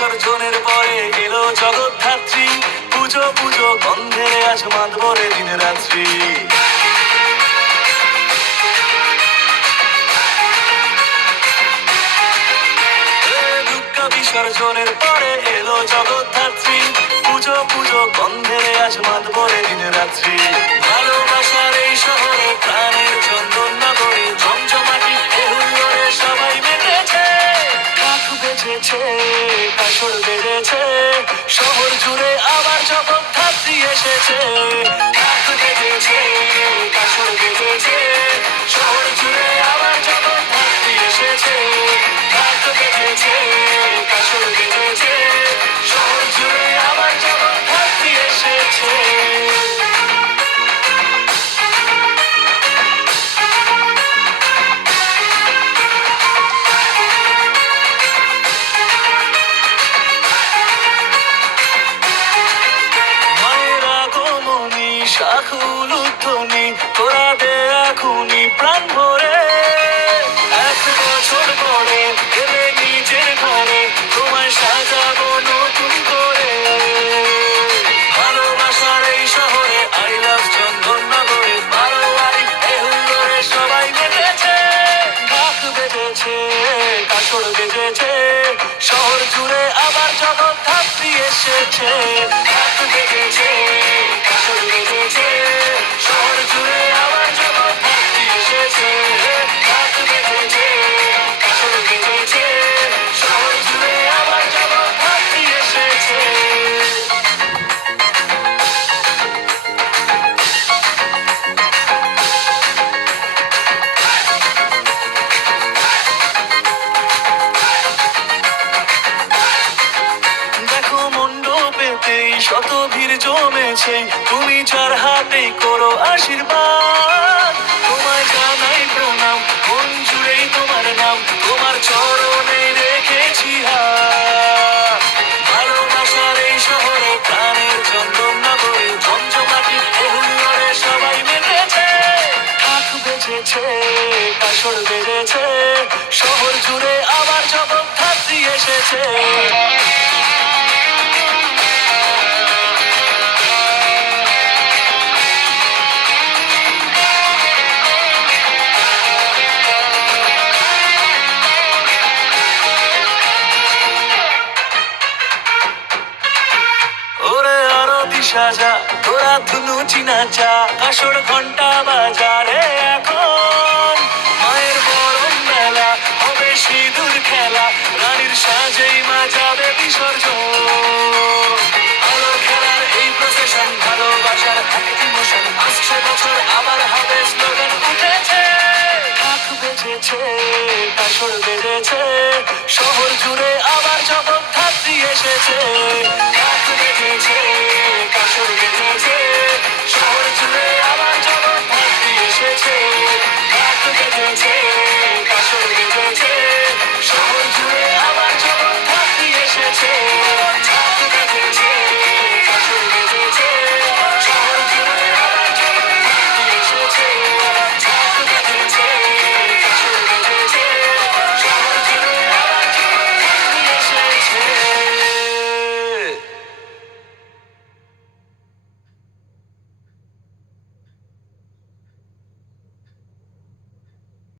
বিসর্জনের পরে এলো জগদ্ধাত্রী। পুজো পুজো, গন্ধে আজ মাতবরে দিন রাত্রি বিসর্জনের পরে এলো জগদ্ধাত্রী। পুজো পুজো, গন্ধে আজ মাতবরে দিন রাত্রি ভালোবাসার এই শহরে প্রাণের কাক বেজেছে বেড়েছে। শহর জুড়ে আবার জগদ্ধাত্রী এসেছে। আগমনী শাকুল উদ্ধনি তোরা দে এখুনি প্রাণ ভরে। এক বছর পরে এলে নিজের ঘরে, তোমায় সাজাবো নতুন করে। ভালোবাসার এই শহরে আই লাভ চন্দন নগরে বারোয়ারি এহুল্লোরে সবাই মেতেছে ঢাক বেজেছে কাসর বেজেছে, শহর জুড়ে আবার জগৎ ধাত্রী এসেছে। ঢাক বেজেছে। শত ভিড় জমেছে, তুমি চার হাতে করো আশীর্বাদ। তোমায় জানাই প্রণাম, মন জুড়েই তোমার নাম, তোমার চরণে রেখেছি ভালোবাসার এই শহরে প্রাণের চন্দন নগরে জমজমাটি এহুল্লোরে সবাই মেতেছে ঢাক বেজেছে কাসর বেজেছে শহর জুড়ে আবার জগদ্ধাত্রী এসেছে। সাজা, তোরা ধুনু চিনাচা কাসর ঘণ্টা বাজারে এখন। মায়ের বরণ মেলা, হবে সিঁদুর খেলা, রানীর সাজেই মা যাবে বিসর্জন এই প্রসেশন আবার শহর জুড়ে আবার জগৎ ধাত্রী এসেছে।